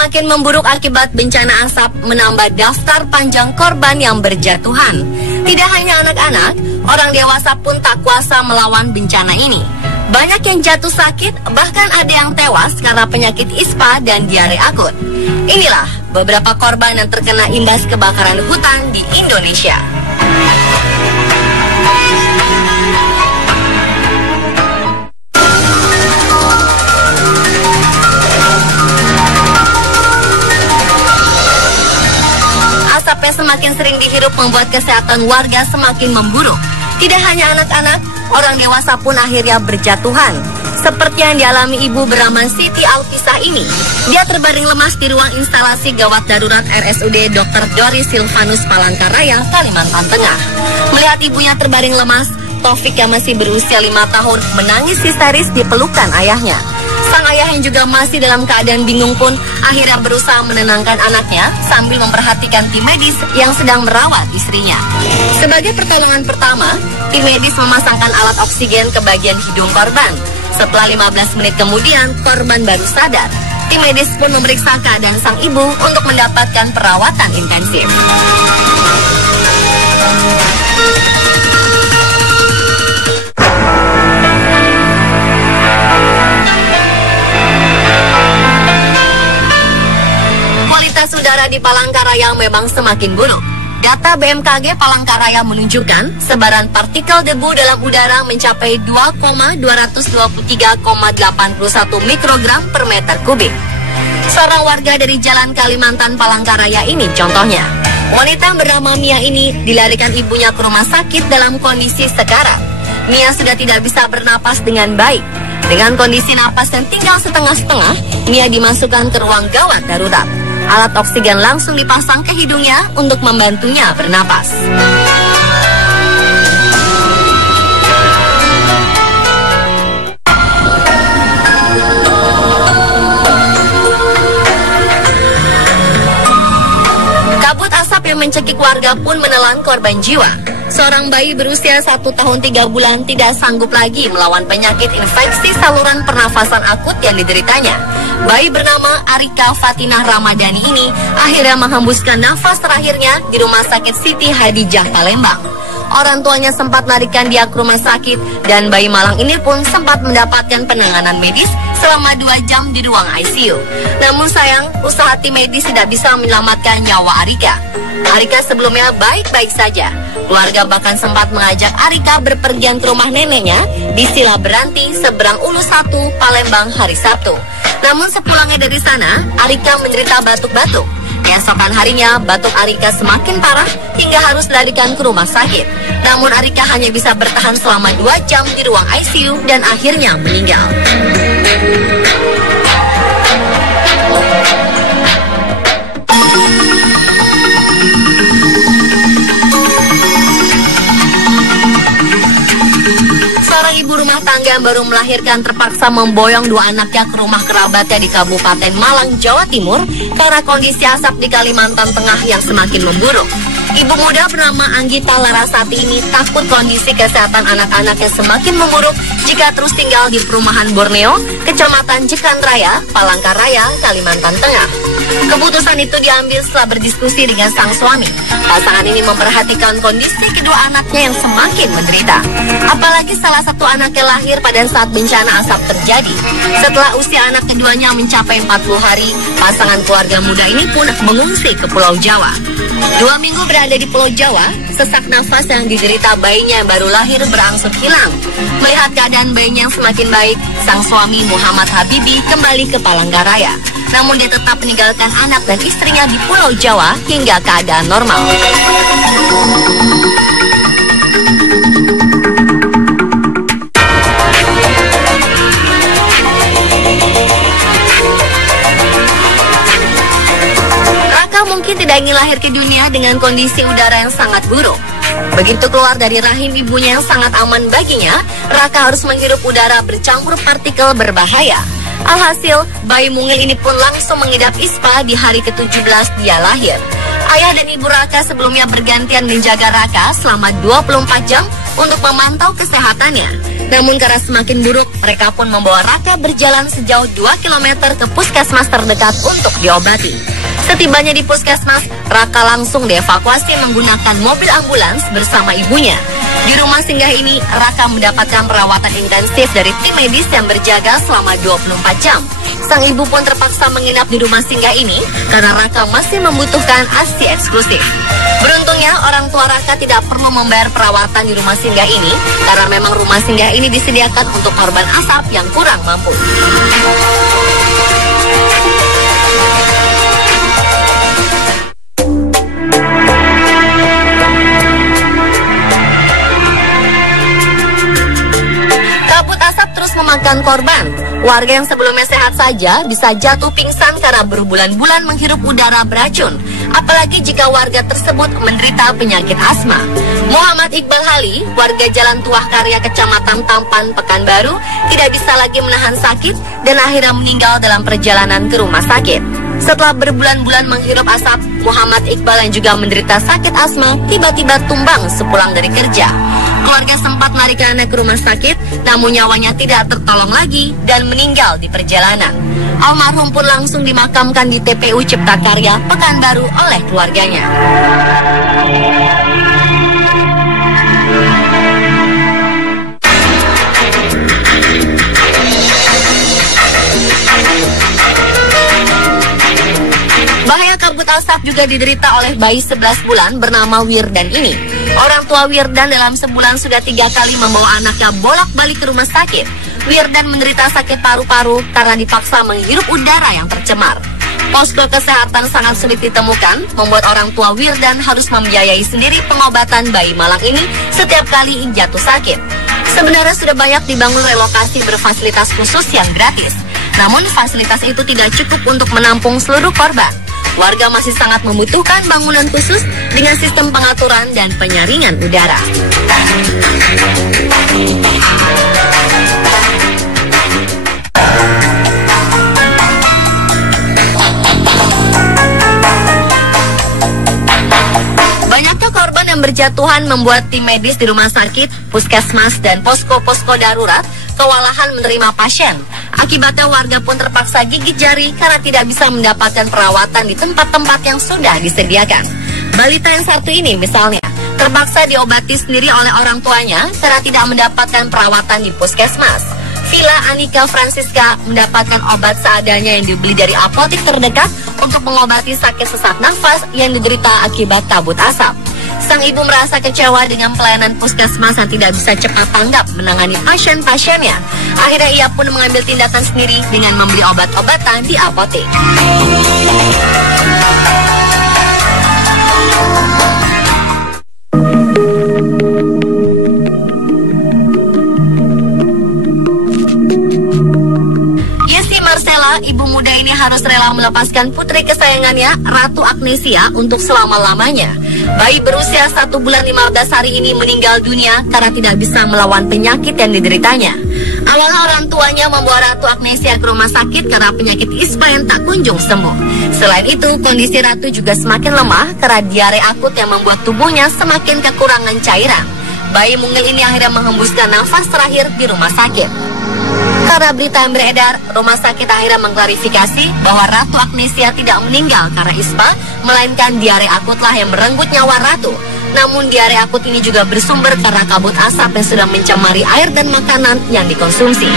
semakin memburuk akibat bencana asap menambah daftar panjang korban yang berjatuhan. Tidak hanya anak-anak, orang dewasa pun tak kuasa melawan bencana ini. Banyak yang jatuh sakit, bahkan ada yang tewas karena penyakit ispa dan diare akut. Inilah beberapa korban yang terkena imbas kebakaran hutan di Indonesia. Asap yang semakin sering dihirup membuat kesehatan warga semakin memburuk. Tidak hanya anak-anak, orang dewasa pun akhirnya berjatuhan. Seperti yang dialami ibu bernama Siti Alfisa ini. Dia terbaring lemas di ruang instalasi gawat darurat RSUD Dr. Doris Silvanus Palangkaraya, Kalimantan Tengah. Melihat ibunya terbaring lemas, Taufik yang masih berusia 5 tahun menangis histeris di pelukan ayahnya. Sang ayah yang juga masih dalam keadaan bingung pun akhirnya berusaha menenangkan anaknya sambil memperhatikan tim medis yang sedang merawat istrinya. Sebagai pertolongan pertama, tim medis memasangkan alat oksigen ke bagian hidung korban. Setelah 15 menit kemudian, korban baru sadar. Tim medis pun memeriksa keadaan sang ibu untuk mendapatkan perawatan intensif. Kualitas udara di Palangkaraya memang semakin buruk. Data BMKG Palangkaraya menunjukkan sebaran partikel debu dalam udara mencapai 2,223,81 mikrogram per meter kubik. Seorang warga dari Jalan Kalimantan Palangkaraya ini contohnya. Wanita bernama Mia ini dilarikan ibunya ke rumah sakit dalam kondisi sekarat. Mia sudah tidak bisa bernapas dengan baik. Dengan kondisi napas yang tinggal setengah-setengah, Mia dimasukkan ke ruang gawat darurat. Alat oksigen langsung dipasang ke hidungnya untuk membantunya bernapas. Kabut asap yang mencekik warga pun menelan korban jiwa. Seorang bayi berusia 1 tahun 3 bulan tidak sanggup lagi melawan penyakit infeksi saluran pernafasan akut yang dideritanya. Bayi bernama Arika Fatinah Ramadhani ini akhirnya menghembuskan nafas terakhirnya di Rumah Sakit Siti Hadijah Palembang. Orang tuanya sempat larikan dia ke rumah sakit dan bayi malang ini pun sempat mendapatkan penanganan medis selama 2 jam di ruang ICU. Namun sayang, usaha tim medis tidak bisa menyelamatkan nyawa Arika. Arika sebelumnya baik-baik saja. Keluarga bahkan sempat mengajak Arika berpergian ke rumah neneknya di Sila Beranti, seberang Ulu 1, Palembang hari Sabtu. Namun sepulangnya dari sana, Arika menderita batuk-batuk. Keesokan harinya, batuk Arika semakin parah hingga harus dilarikan ke rumah sakit. Namun Arika hanya bisa bertahan selama 2 jam di ruang ICU dan akhirnya meninggal. Seorang ibu rumah tangga yang baru melahirkan terpaksa memboyong 2 anaknya ke rumah kerabatnya di Kabupaten Malang, Jawa Timur karena kondisi asap di Kalimantan Tengah yang semakin memburuk. Ibu muda bernama Anggita Larasati ini takut kondisi kesehatan anak-anaknya semakin memburuk jika terus tinggal di perumahan Borneo, Kecamatan Jekan Raya, Palangkaraya, Kalimantan Tengah. Keputusan itu diambil setelah berdiskusi dengan sang suami. Pasangan ini memperhatikan kondisi kedua anaknya yang semakin menderita. Apalagi salah satu anaknya lahir pada saat bencana asap terjadi. Setelah usia anak keduanya mencapai 40 hari, pasangan keluarga muda ini pun mengungsi ke Pulau Jawa. 2 minggu berada di Pulau Jawa, sesak nafas yang diderita bayinya yang baru lahir berangsur hilang. Melihat keadaan bayinya yang semakin baik, sang suami Muhammad Habibi kembali ke Palangkaraya. Namun dia tetap meninggalkan anak dan istrinya di Pulau Jawa hingga keadaan normal. Mungkin tidak ingin lahir ke dunia dengan kondisi udara yang sangat buruk. Begitu keluar dari rahim ibunya yang sangat aman baginya, Raka harus menghirup udara bercampur partikel berbahaya. Alhasil, bayi mungil ini pun langsung mengidap ispa di hari ke-17 dia lahir. Ayah dan ibu Raka sebelumnya bergantian menjaga Raka selama 24 jam untuk memantau kesehatannya. Namun karena semakin buruk, mereka pun membawa Raka berjalan sejauh 2 km ke puskesmas terdekat untuk diobati. Setibanya di puskesmas, Raka langsung dievakuasi menggunakan mobil ambulans bersama ibunya. Di rumah singgah ini, Raka mendapatkan perawatan intensif dari tim medis yang berjaga selama 24 jam. Sang ibu pun terpaksa menginap di rumah singgah ini karena Raka masih membutuhkan ASI eksklusif. Beruntungnya, orang tua Raka tidak perlu membayar perawatan di rumah singgah ini karena memang rumah singgah ini disediakan untuk korban asap yang kurang mampu. Memakan korban. Warga yang sebelumnya sehat saja bisa jatuh pingsan karena berbulan-bulan menghirup udara beracun. Apalagi jika warga tersebut menderita penyakit asma. Muhammad Iqbal Hali, warga Jalan Tuah Karya, Kecamatan Tampan, Pekanbaru, tidak bisa lagi menahan sakit dan akhirnya meninggal dalam perjalanan ke rumah sakit. Setelah berbulan-bulan menghirup asap, Muhammad Iqbal yang juga menderita sakit asma tiba-tiba tumbang sepulang dari kerja. Keluarga sempat melarikannya ke rumah sakit, namun nyawanya tidak tertolong lagi dan meninggal di perjalanan. Almarhum pun langsung dimakamkan di TPU Cipta Karya, Pekanbaru oleh keluarganya. Bahaya kabut asap juga diderita oleh bayi 11 bulan bernama Wirdan ini. Orang tua Wirdan dalam sebulan sudah 3 kali membawa anaknya bolak-balik ke rumah sakit. Wirdan menderita sakit paru-paru karena dipaksa menghirup udara yang tercemar. Posko kesehatan sangat sulit ditemukan, membuat orang tua Wirdan harus membiayai sendiri pengobatan bayi malang ini setiap kali jatuh sakit. Sebenarnya sudah banyak dibangun relokasi berfasilitas khusus yang gratis. Namun fasilitas itu tidak cukup untuk menampung seluruh korban. Warga masih sangat membutuhkan bangunan khusus dengan sistem pengaturan dan penyaringan udara. Banyaknya korban yang berjatuhan membuat tim medis di rumah sakit, puskesmas, dan posko-posko darurat kewalahan menerima pasien. Akibatnya warga pun terpaksa gigit jari karena tidak bisa mendapatkan perawatan di tempat-tempat yang sudah disediakan. Balita yang satu ini misalnya terpaksa diobati sendiri oleh orang tuanya karena tidak mendapatkan perawatan di puskesmas. Villa Anika Francisca mendapatkan obat seadanya yang dibeli dari apotek terdekat untuk mengobati sakit sesak nafas yang diderita akibat kabut asap. Sang ibu merasa kecewa dengan pelayanan puskesmas yang tidak bisa cepat tanggap menangani pasien-pasiennya. Akhirnya ia pun mengambil tindakan sendiri dengan membeli obat-obatan di apotek. Ibu muda ini harus rela melepaskan putri kesayangannya, Ratu Agnesia, untuk selama-lamanya. Bayi berusia 1 bulan 15 hari ini meninggal dunia karena tidak bisa melawan penyakit yang dideritanya. Awalnya orang tuanya membawa Ratu Agnesia ke rumah sakit karena penyakit ispa yang tak kunjung sembuh. Selain itu, kondisi Ratu juga semakin lemah karena diare akut yang membuat tubuhnya semakin kekurangan cairan. Bayi mungil ini akhirnya menghembuskan nafas terakhir di rumah sakit. Karena berita yang beredar, rumah sakit akhirnya mengklarifikasi bahwa Ratu Agnesia tidak meninggal karena ispa, melainkan diare akutlah yang merenggut nyawa Ratu. Namun diare akut ini juga bersumber karena kabut asap yang sudah mencemari air dan makanan yang dikonsumsi.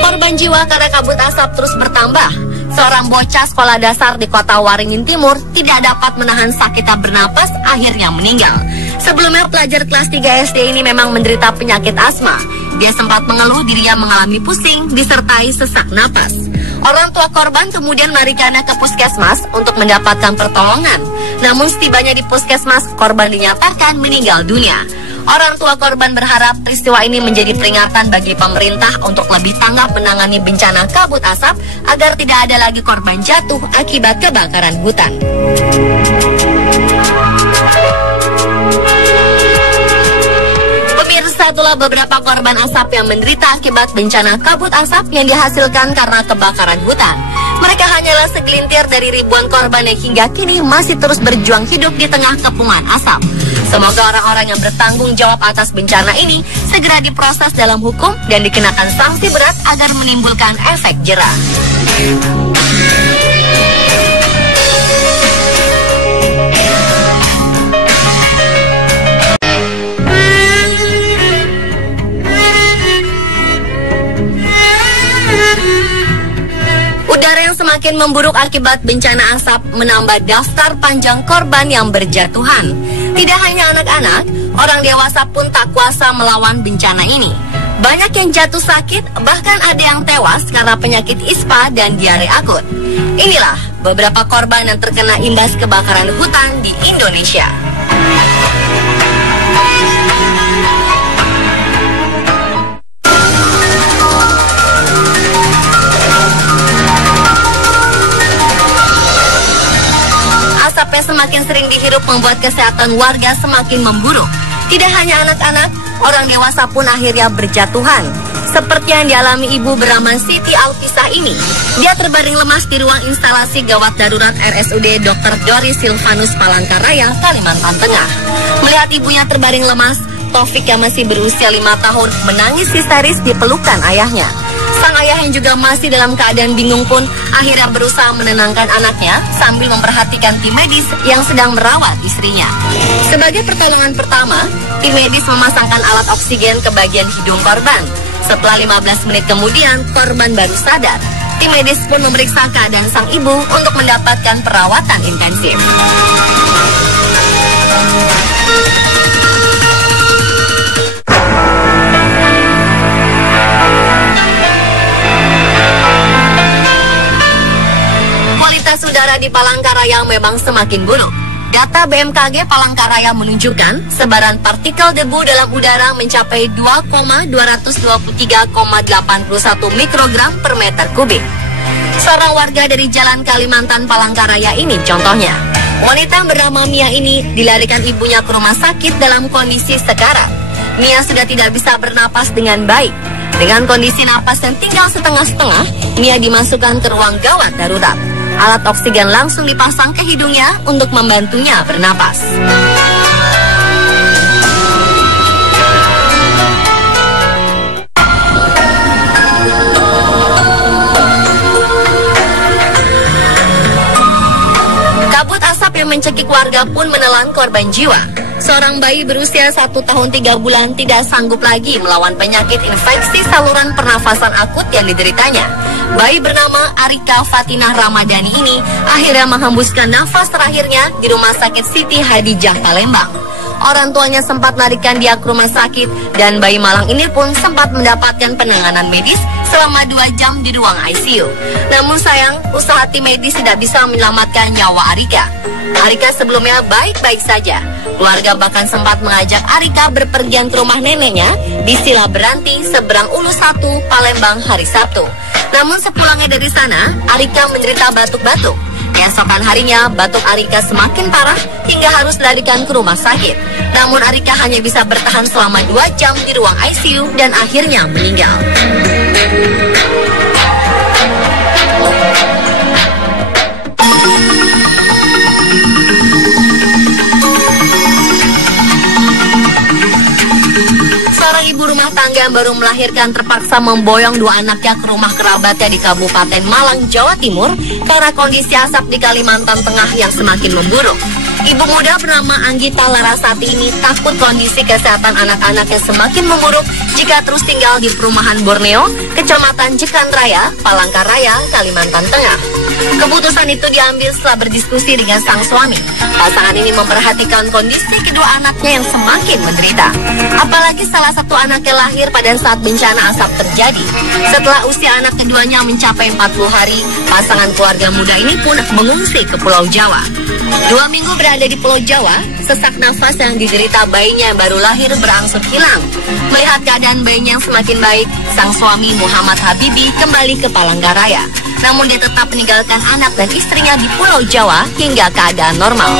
Korban jiwa karena kabut asap terus bertambah. Seorang bocah sekolah dasar di kota Waringin Timur tidak dapat menahan sakitnya bernapas, akhirnya meninggal. Sebelumnya pelajar kelas 3 SD ini memang menderita penyakit asma. Dia sempat mengeluh dirinya mengalami pusing disertai sesak napas. Orang tua korban kemudian melarikannya ke puskesmas untuk mendapatkan pertolongan. Namun setibanya di puskesmas, korban dinyatakan meninggal dunia. Orang tua korban berharap peristiwa ini menjadi peringatan bagi pemerintah untuk lebih tanggap menangani bencana kabut asap agar tidak ada lagi korban jatuh akibat kebakaran hutan. Pemirsa, Satulah beberapa korban asap yang menderita akibat bencana kabut asap yang dihasilkan karena kebakaran hutan. Mereka hanyalah segelintir dari ribuan korban yang hingga kini masih terus berjuang hidup di tengah kepungan asap. Semoga orang-orang yang bertanggung jawab atas bencana ini segera diproses dalam hukum dan dikenakan sanksi berat agar menimbulkan efek jera. Udara yang semakin memburuk akibat bencana asap menambah daftar panjang korban yang berjatuhan. Tidak hanya anak-anak, orang dewasa pun tak kuasa melawan bencana ini. Banyak yang jatuh sakit, bahkan ada yang tewas karena penyakit ispa dan diare akut. Inilah beberapa korban yang terkena imbas kebakaran hutan di Indonesia. Asap yang semakin sering dihirup membuat kesehatan warga semakin memburuk. Tidak hanya anak-anak, orang dewasa pun akhirnya berjatuhan. Seperti yang dialami ibu bernama Siti Alfisa ini. Dia terbaring lemas di ruang instalasi gawat darurat RSUD Dr. Doris Silvanus Palangkaraya, Kalimantan Tengah. Melihat ibunya terbaring lemas, Taufik yang masih berusia 5 tahun menangis histeris di pelukan ayahnya. Sang ayah yang juga masih dalam keadaan bingung pun akhirnya berusaha menenangkan anaknya sambil memperhatikan tim medis yang sedang merawat istrinya. Sebagai pertolongan pertama, tim medis memasangkan alat oksigen ke bagian hidung korban. Setelah 15 menit kemudian, korban baru sadar. Tim medis pun memeriksa keadaan sang ibu untuk mendapatkan perawatan intensif. Kualitas udara di Palangkaraya memang semakin buruk. Data BMKG Palangkaraya menunjukkan sebaran partikel debu dalam udara mencapai 2,223,81 mikrogram per meter kubik. Seorang warga dari Jalan Kalimantan Palangkaraya ini contohnya. Wanita bernama Mia ini dilarikan ibunya ke rumah sakit dalam kondisi sekarat. Mia sudah tidak bisa bernapas dengan baik. Dengan kondisi napas yang tinggal setengah-setengah, Mia dimasukkan ke ruang gawat darurat. Alat oksigen langsung dipasang ke hidungnya untuk membantunya bernapas. Kabut asap yang mencekik warga pun menelan korban jiwa. Seorang bayi berusia 1 tahun 3 bulan tidak sanggup lagi melawan penyakit infeksi saluran pernafasan akut yang dideritanya. Bayi bernama Arika Fatinah Ramadhani ini akhirnya menghembuskan nafas terakhirnya di Rumah Sakit Siti Hadijah Palembang. Orang tuanya sempat melarikan dia ke rumah sakit dan bayi malang ini pun sempat mendapatkan penanganan medis selama 2 jam di ruang ICU. Namun sayang, usaha tim medis tidak bisa menyelamatkan nyawa Arika. Arika sebelumnya baik-baik saja. Keluarga bahkan sempat mengajak Arika berpergian ke rumah neneknya di Sila Beranti, seberang Ulu 1, Palembang hari Sabtu. Namun sepulangnya dari sana, Arika menderita batuk-batuk. Keesokan harinya, batuk Arika semakin parah hingga harus dilarikan ke rumah sakit. Namun Arika hanya bisa bertahan selama 2 jam di ruang ICU dan akhirnya meninggal. Seorang ibu rumah tangga yang baru melahirkan terpaksa memboyong 2 anaknya ke rumah kerabatnya di Kabupaten Malang, Jawa Timur karena kondisi asap di Kalimantan Tengah yang semakin memburuk. Ibu muda bernama Anggita Larasati ini takut kondisi kesehatan anak-anaknya semakin memburuk jika terus tinggal di perumahan Borneo, Kecamatan Jekan Raya, Palangkaraya, Kalimantan Tengah. Keputusan itu diambil setelah berdiskusi dengan sang suami. Pasangan ini memperhatikan kondisi kedua anaknya yang semakin menderita. Apalagi salah satu anaknya lahir pada saat bencana asap terjadi. Setelah usia anak keduanya mencapai 40 hari, pasangan keluarga muda ini pun mengungsi ke Pulau Jawa. 2 minggu berada di Pulau Jawa, sesak nafas yang diderita bayinya yang baru lahir berangsur hilang. Melihat keadaan bayinya yang semakin baik, sang suami Muhammad Habibi kembali ke Palangkaraya. Namun dia tetap meninggalkan anak dan istrinya di Pulau Jawa hingga keadaan normal.